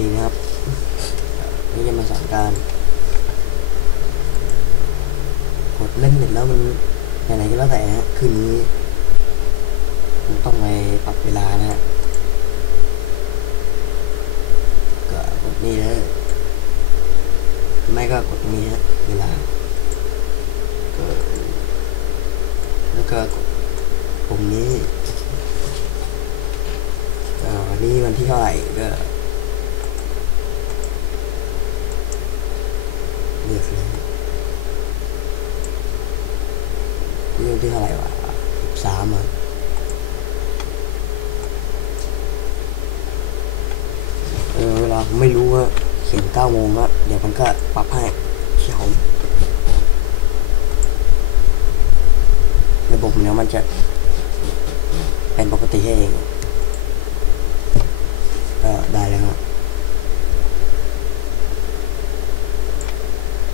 ดีนะครับนี่จะมาสอนการ กดเล่นเน็ตแล้วมันไหนๆก็แล้วแต่ฮะคืนนี้ผมต้องไปปรับเวลานะฮะก็กดนี่เลยไม่ก็กดตรงนี้ฮะเวลาก็แล้วก็กดปุ่มนี้ก็วันนี้วันที่เท่าไหร่ก็ เรื่องที่เท่าไหร่วะสามอะเออเวลาไม่รู้ว่าเขียนเก้าโมงอะเดี๋ยวมันก็ปรับให้เขียวระบบเนี้ยมันจะเป็นปกติให้เอง